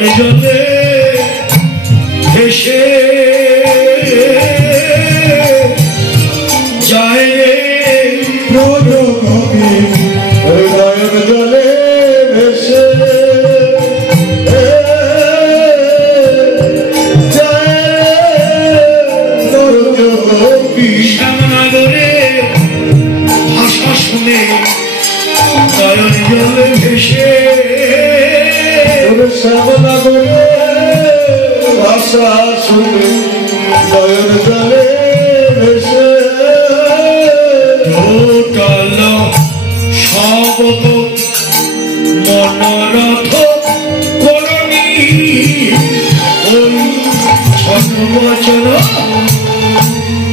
নয়ন জলে ভেসে যায় রে নয়ন জলে ভেসে শ্যামনগরে ভাষা শুনে নয়ন জলে ভেসে শ্যামনগরে ভাষা শুনে নয়ন জলে ভেসে টোটাল শব্দ মনোরথ করণী ওই ছোট বচন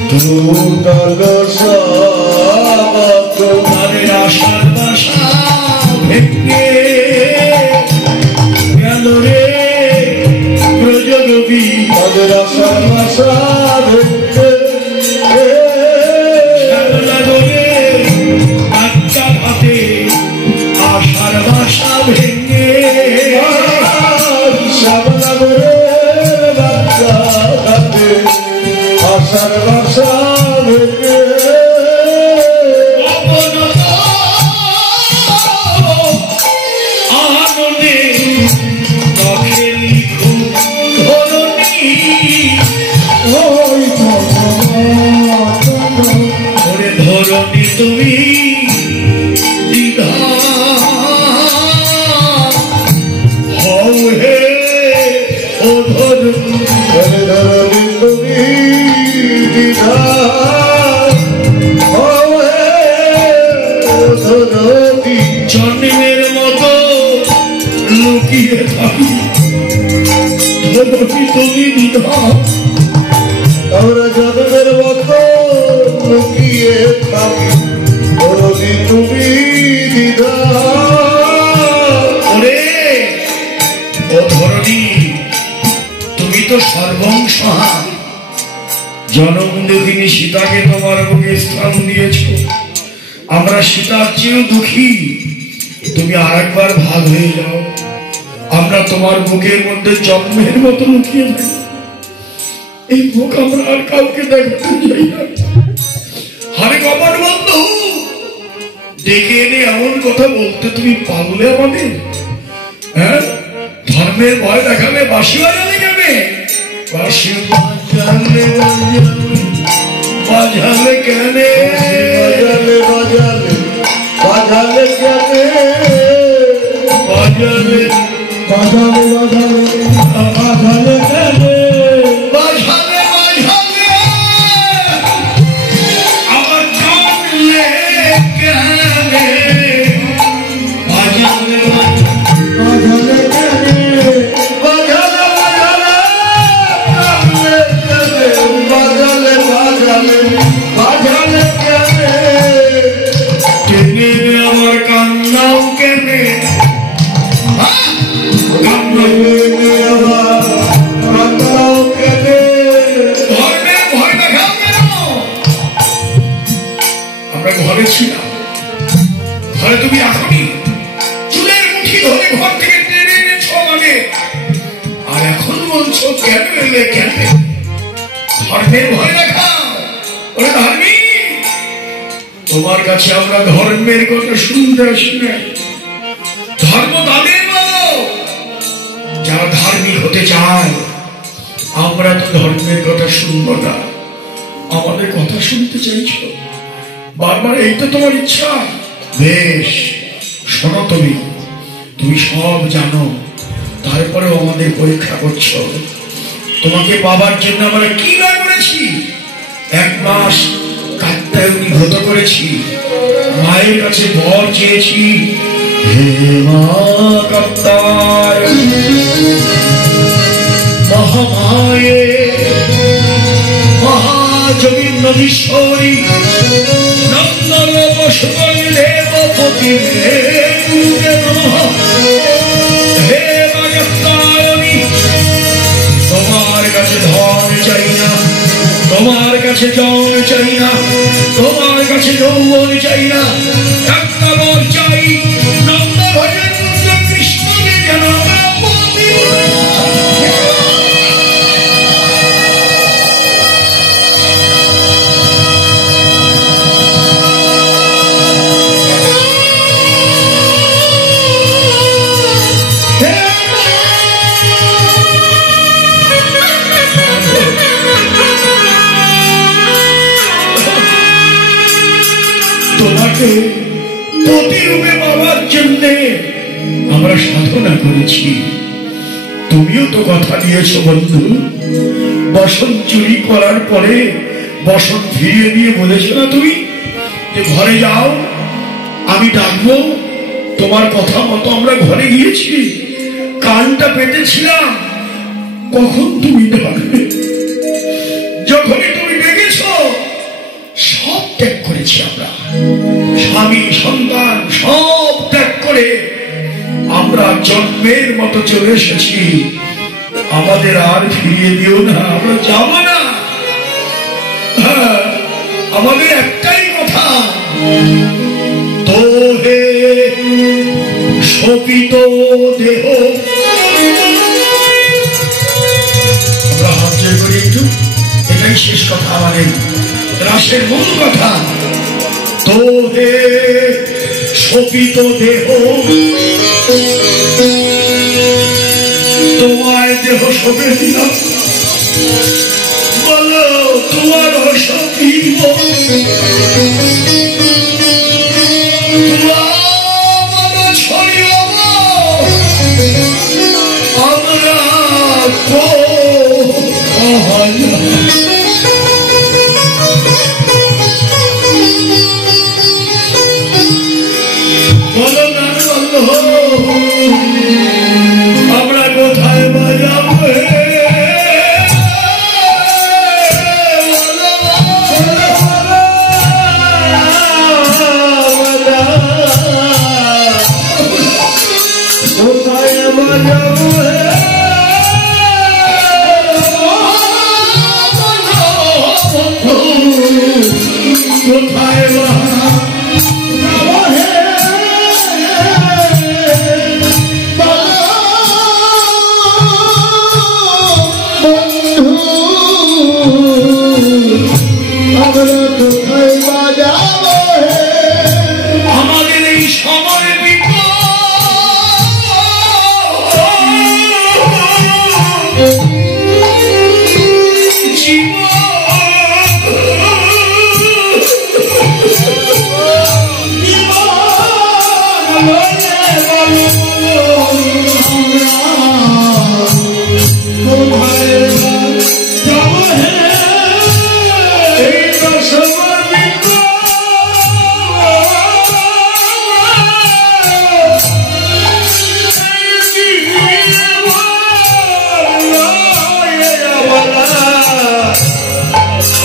টোটাল শব্দ তাদের আশার বাসা ভেঙে গেল রে ব্রজগোপী তাদের আশার বাসা ভেঙে শ্যামনগরে আত্মা ঘাটে আশার বাসা ভেঙে শ্যামনগরে বাচ্চা ঘাটে আশার বাসা ভেঙে আনন্দে নখে লিখু ধরণী ওই ওরে ধরণী তুমি দ্বিধা হও হে ও ধরণী ধরণী তুমি দ্বিধা হও হে ধরণী জন্মের মতো লুকিয়ে থাকি ধরণী তুমি দ্বিধা আমরা জন্মের মতো লুকিয়ে থাকি ধরণী তুমি দ্বিধা ওরে ও ধরণী তুমি তো সর্বংসহা জনম দেখিনি সীতাকে তোমার বুকে স্থান দিয়েছ আমরা সীতার চেয়েও দুঃখী তুমি আরেকবার ভাগ হয়ে যাও আমরা তোমার বুকের মধ্যে জন্মের মতো লুকিয়ে থাকি এই মুখ আমরা আর কাউকে দেখাতে যাই না হারে কপাট বন্ধু ডেকে এনে এমন কথা বলতে তুমি পাগলে আমাদের হ্যাঁ ধর্মের ভয় দেখাবে বাঁশি বাজালে কেনে বাঁশি বাজালে বাজালে কেনে বাজালে বাজালে বাজালে কেনে বাজালে বাজালে বাজালে বাজালে কেনে বাজালে বাজালে আমার জানলে কেনে বাজালে বাজালে কেনে বাজালে বাজালে বাজালে বাজালে কেনে কেনে আমার কান্নাও কেনে আমরা ঘরে ছিলাম ঘরে তুমি এখনই চুলের মুঠি ধরে ঘর থেকে টেনে এনেছ আমাকে আর এখন বলছো কেন এলে কেন ধর্মের ভয় দেখাও ওরে ধর্মী তোমার কাছে আমরা ধর্মের কথা শুনতে আসি না ধর্ম তাদের বলো যারা ধার্মিক হতে চায় আমরা তো ধর্মের কথা শুনবো না আমাদের কথা শুনতে চাইছো বারবার এই তো তোমার ইচ্ছা বেশ শোনো তুমি সব জানো তারপরেও আমাদের পরীক্ষা করছো তোমাকে পাবার জন্য আমরা কি না করেছি 1 মাস কাত্যায়নী ব্রত করেছি মায়ের কাছে বর চেয়েছি হে মা কাত্যায়নী মহামায়ে মহাযোগীশ্বরী নন্দন দেবপতি হে মা কাত্যায়নী তোমার কাছে ধন চাই না তোমার কাছে জন চাই না তোমার কাছে যৌবন চাই না একটা বর চাই নন্দ ভজন কৃষ্ণকে যেন আমরা আমরা সাধনা করেছি, তুমিও তো কথা দিয়েছ বন্ধু। বসন চুরি করার পরে বসন ফিরিয়ে দিয়ে বলেছ না তুমি যে ঘরে যাও, আমি ডাকবো। তোমার কথা মতো আমরা ঘরে গিয়েছি, কানটা পেতেছিলাম কখন তুমি ডাকবে। যখনই তুমি ডেকেছ সব ত্যাগ করেছি আমরা, স্বামী সন্তান সব ত্যাগ করে আমরা জন্মের মতো চলে এসেছি। আমাদের আর ফিরিয়ে দিও না, আমরা যাব না। আমাদের একটাই কথা, তো হে শোপিত দেহ। আমরা হাত জোর করি একটু, এটাই শেষ কথা আমাদের রাসের মূল কথা। তো হে শোপিত দেহ, তোমার দেহ শোপে দিলাম, বলো তোমার শোপিব। তোমার ছড়িব আমরা বলো না, আমরা কোথায় বাজাবো? আমাদের এই সময়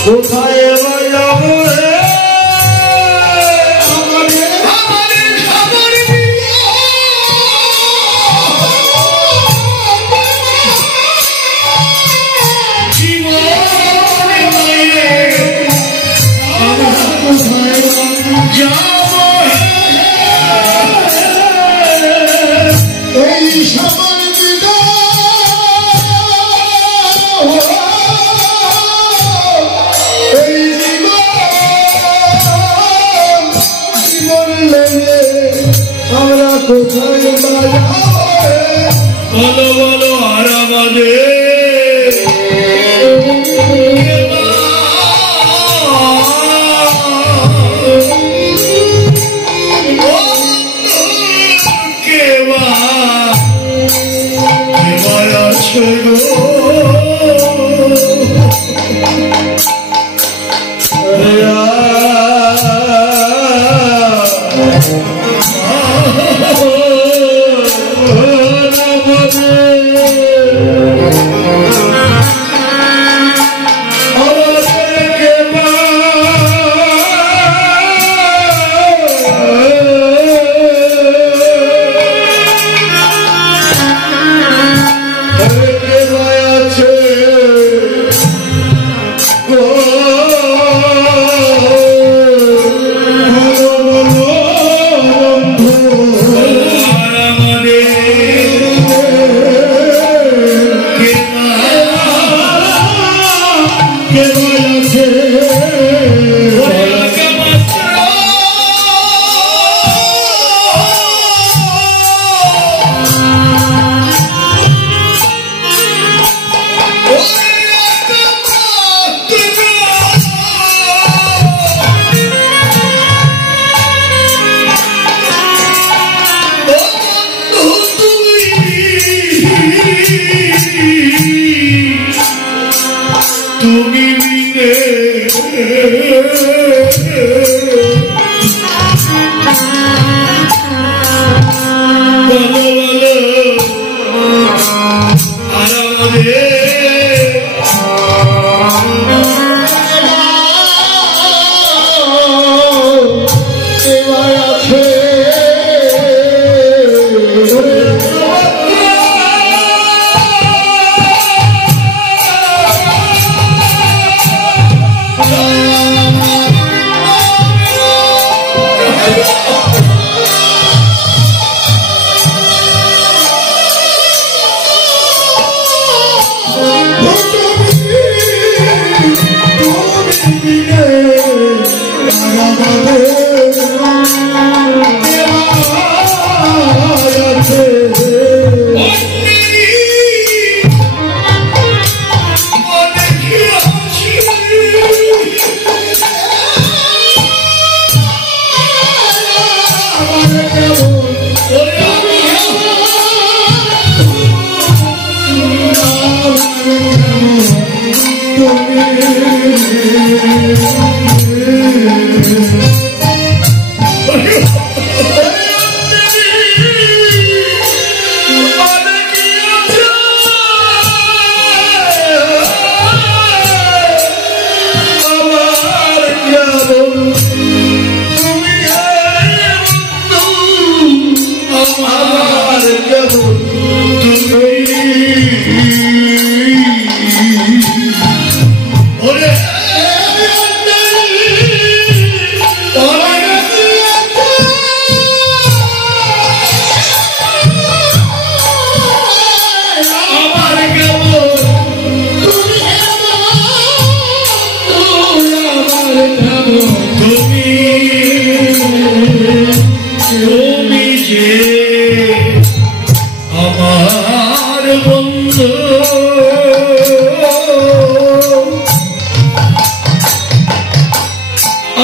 কোথায় বাজাবো? বলো বলো আর আমাদের Hare Krishna বন্ধু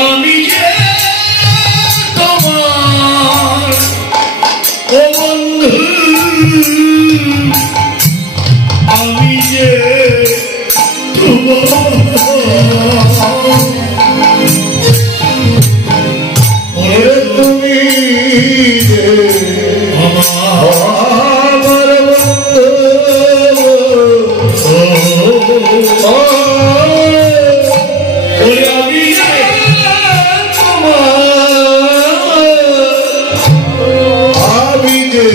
আমি যে তোমার ও বন্ধু আমি যে তোমার তুমি আমার আমি যে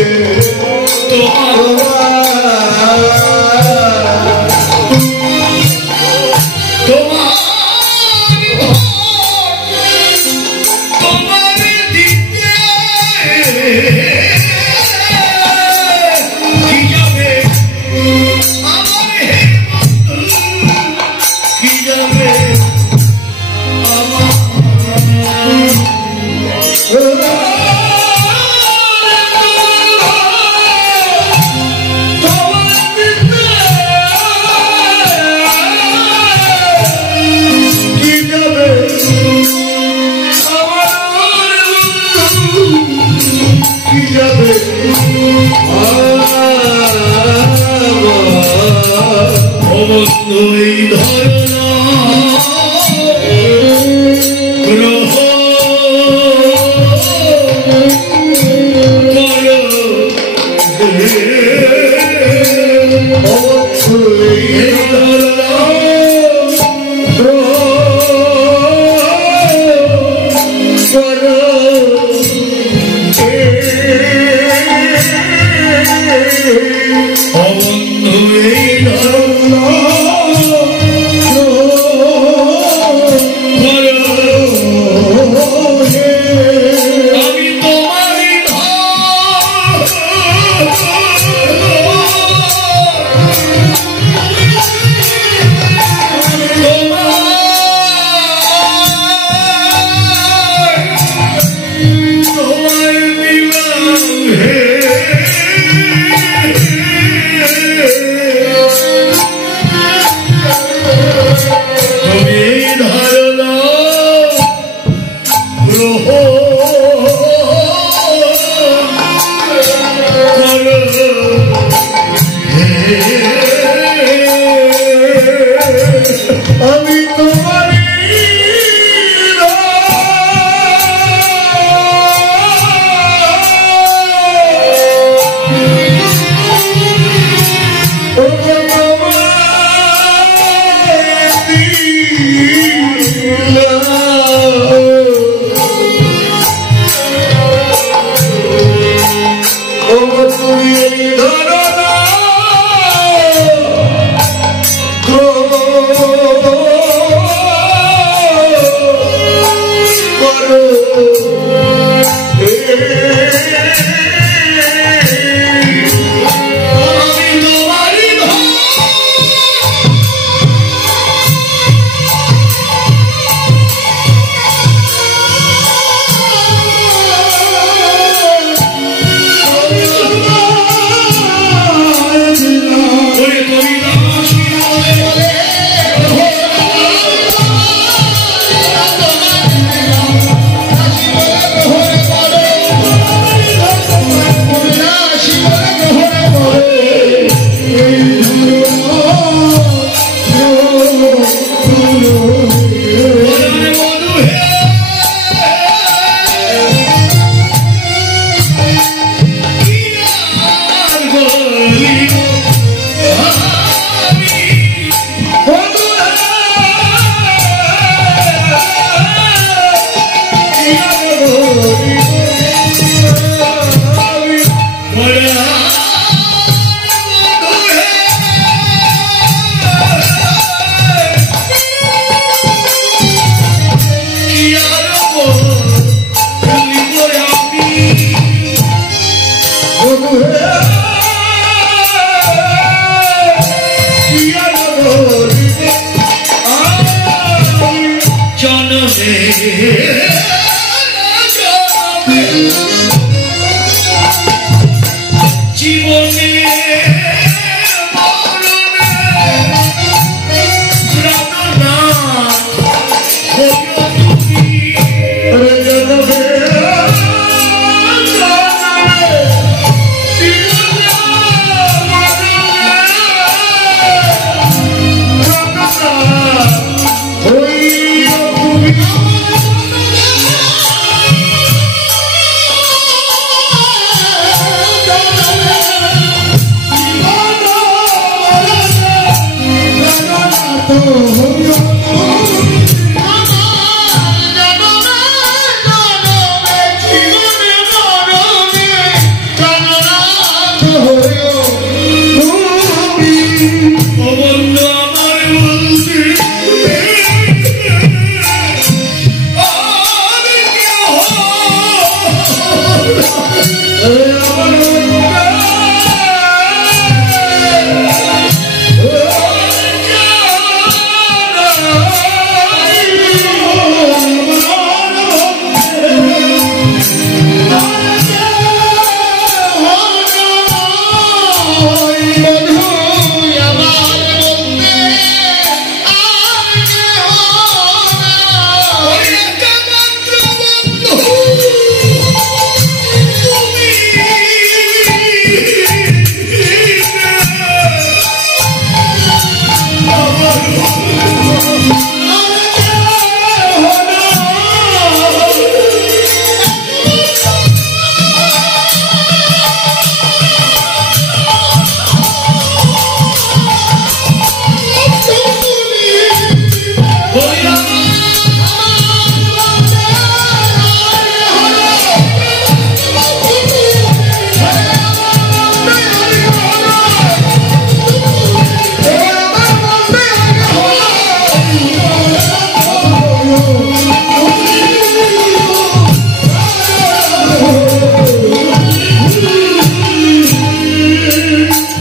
জীবনে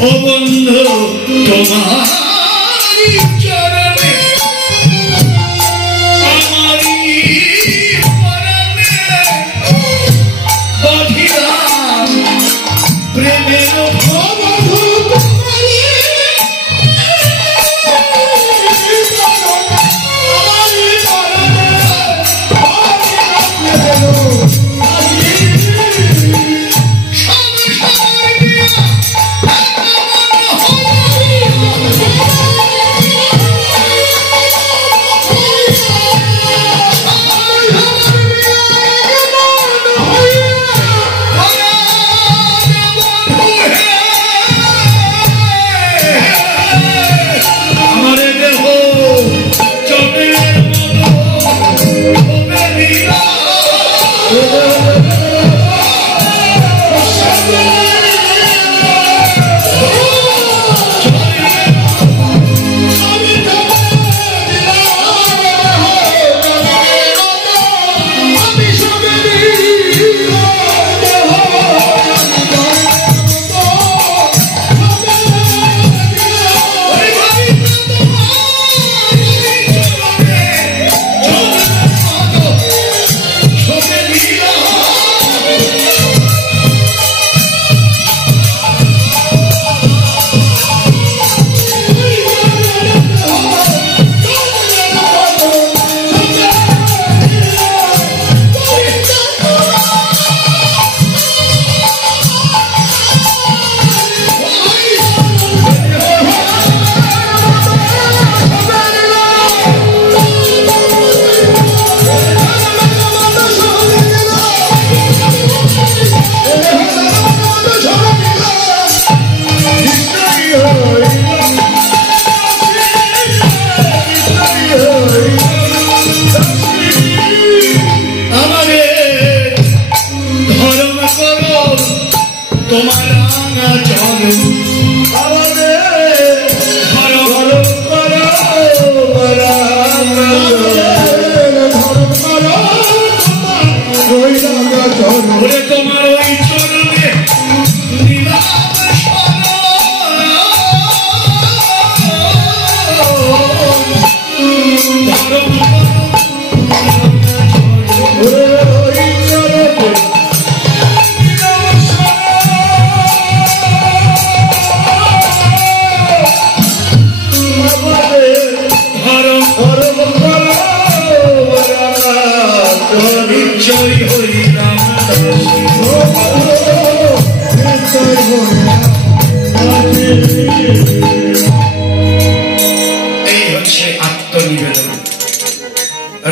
ও বন্ধু তোমারি চরণে আমারি পরমে বাঁধিলাম প্রেমের বন্ধু তোমারি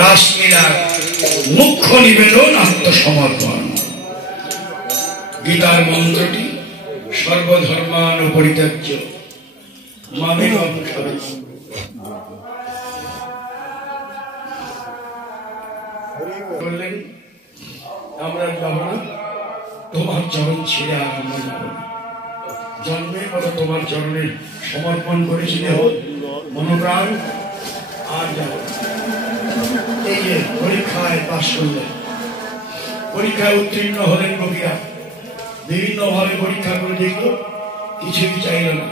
রাসলীলার মুখ্য নিবেদন আত্মসমর্পণ। গীতার মন্ত্রটি সর্বধর্মান পরিত্যাজ্য মামেকং শরণম। বললেন আমরা যাব না, তোমার চরণ ছেড়ে আর আমরা যাব না। জন্মের কথা তোমার চরণে সমর্পণ করেছিল মনোপ্রাণ, আর যাব। এই যে পরীক্ষায় পাশ করলেন, পরীক্ষায় উত্তীর্ণ হলেন কবিরা, বিভিন্ন ভাবে পরীক্ষা করে দেখল, কিছুই চাইল না।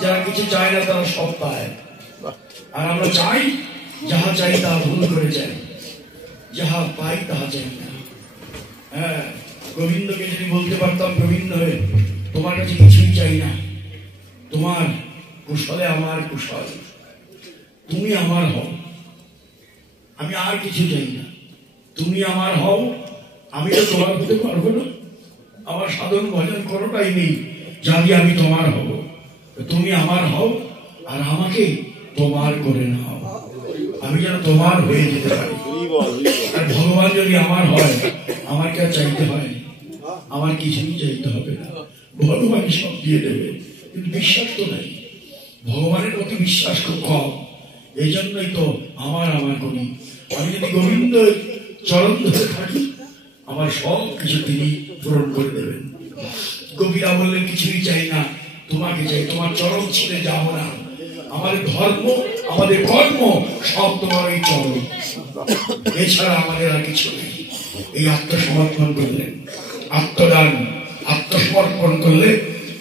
যারা কিছু চায় না তারা সব পায়, আর আমরা চাই যাহা চাই তা ভুল করে চাই, যাহা পাই তাহা চাই না। হ্যাঁ, গোবিন্দকে যদি বলতে পারতাম গোবিন্দ হয়ে তোমার কাছে কিছুই চাই না, তোমার কুশলে আমার কুশল, তুমি আমার হও, আমি আর কিছু চাই না, তুমি আমার হও, আমি তো তোমার হতে পারবো না, আমার সাধন ভজন কোনোটাই নেই যা দিয়ে আমি তোমার হব। তুমি আমার হও আর আমাকে তোমার করে নাও, আমি যেন তোমার হয়ে যেতে পারি। আর ভগবান যদি আমার হয়, আমার কে চাইতে হয়, আমার কিছুই চাইতে হবে না, ভগবান সব দিয়ে দেবে। কিন্তু বিশ্বাস তো নাই, ভগবানের প্রতি বিশ্বাস খুব কম, এই জন্যই তো আমার করি। আমি যদি গোবিন্দ চরণ ধরে থাকি, আমার সব কিছু তিনি পূরণ করে দেবেন। কবিরা বললেন কিছুই চাই না, তোমাকে চাই, তোমার চরণ ছেড়ে যাবো না, আমাদের ধর্ম আমাদের কর্ম সব তোমার এই চরণ, এছাড়া আমাদের আর কিছু নেই। এই আত্মসমর্পণ করলেন, আত্মদান আত্মসমর্পণ করলে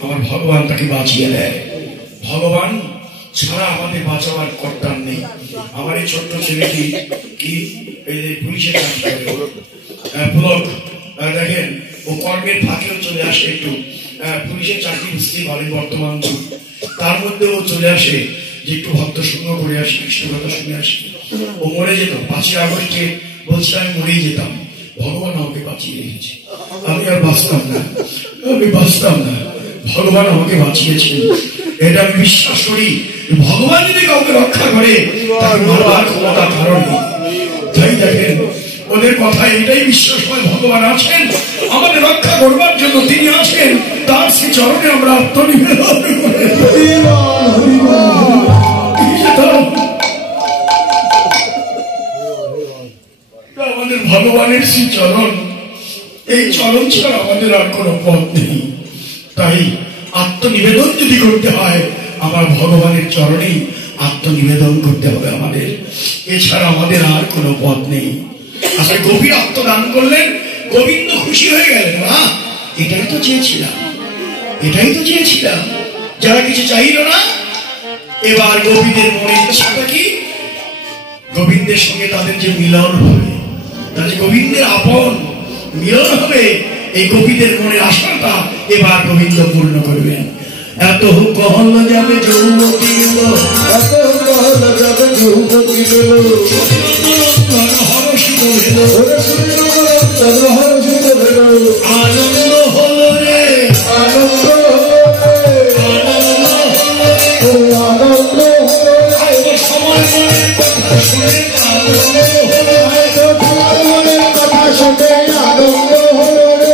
আমার ভগবান তাকে বাঁচিয়ে দেয়। ভগবান ছাড়া আমাদের বাঁচাবার কর্তার নেই। আমার এই ছোট্ট ছেলেটি কি পুলিশে চাকরি করে, পুলক দেখেন ও কর্মের ফাঁকেও চলে আসে একটু পুলিশের চাকরি বুঝতেই পারে বর্তমান যুগ, তার মধ্যে ও চলে আসে যে একটু ভক্ত সঙ্গ করে আসে, কৃষ্ণ কথা শুনে আসে। ও মরে যেত 5ই আগস্টে, বলছে আমি মরেই যেতাম, ভগবান আমাকে বাঁচিয়ে রেখেছে, আমি আর বাঁচতাম না, আমি বাঁচতাম না, ভগবান আমাকে বাঁচিয়েছেন। এটা আমি বিশ্বাস করি। ভগবান যদি কাউকে রক্ষা করে তাকে মারবার ক্ষমতা কারণ নেই। তাই দেখেন ওদের কথা এটাই বিশ্বাস হয়, ভগবান আছেন আমাদের রক্ষা করবার জন্য, তিনি আছেন, তার সে চরণে আমরা আত্মনিবেদন করে আমাদের ভগবানের শ্রী চরণ, এই চরণ ছাড়া আমাদের আর কোন পথ নেই। তাই আত্মনিবেদন যদি করতে হয় আমার ভগবানের চরণেই আত্মনিবেদন করতে হবে আমাদের, এছাড়া আমাদের আর কোনো পথ নেই। আসলে গভীর আত্মদান করলেন, গোবিন্দ খুশি হয়ে গেলেন। এটাই তো চেয়েছিলাম, এটাই তো চেয়েছিলাম। যারা কিছু চাইল না, এবার গোবিন্দের মনের ইচ্ছাটা কি? গোবিন্দের সঙ্গে তাদের যে মিলন হবে, তাদের গোবিন্দের আপন মিলন হবে, এই গোবিন্দের মনের আশাটা এবার গোবিন্দ পূর্ণ করবেন। এত কহল যাবে যৌবতী গেল, এত কহল যাবে যৌবতী গেল, আনন্দ হলো রে, আনন্দ আনন্দ সময় কথা শুনে আনন্দ হলো, কথা শুনে আনন্দ হলো রে,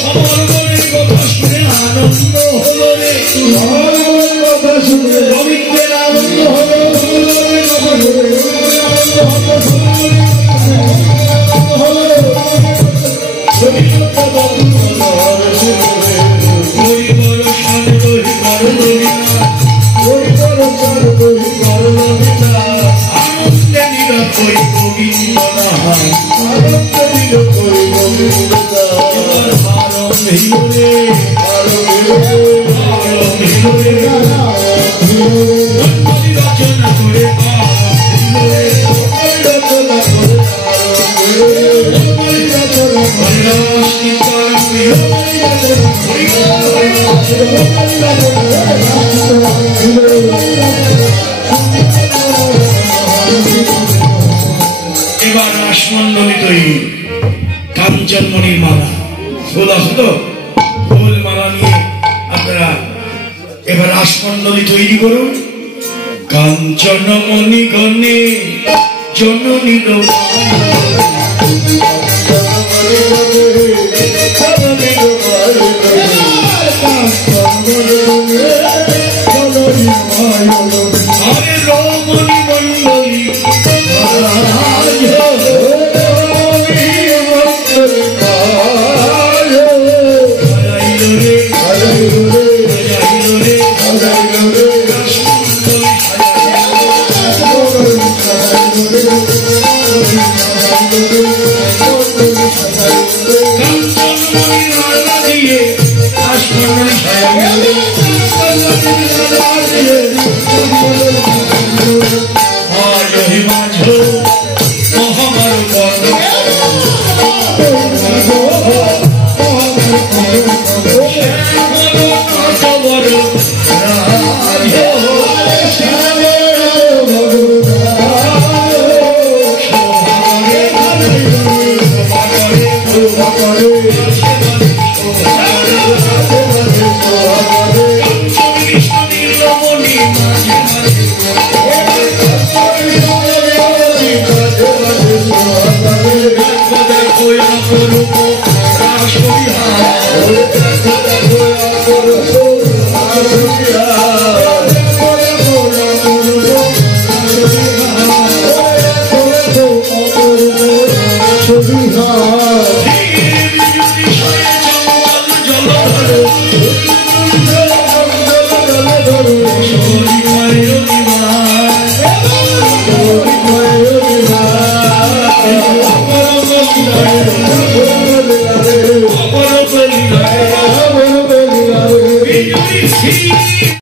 সময় কথা শুনে আনন্দ হলো রে, কথা শুনে গোবিন্দের আনন্দ হলো, এবার রাসমণ্ডলী তৈরি, কাঞ্চনমণির মালা, ফুল আছে তো, ফুল মালা নিয়ে আপনারা এবার রাসমণ্ডলী তৈরি করুন। কাঞ্চনমণি গণে জননী আরে রমণী মণ্ডলী Oh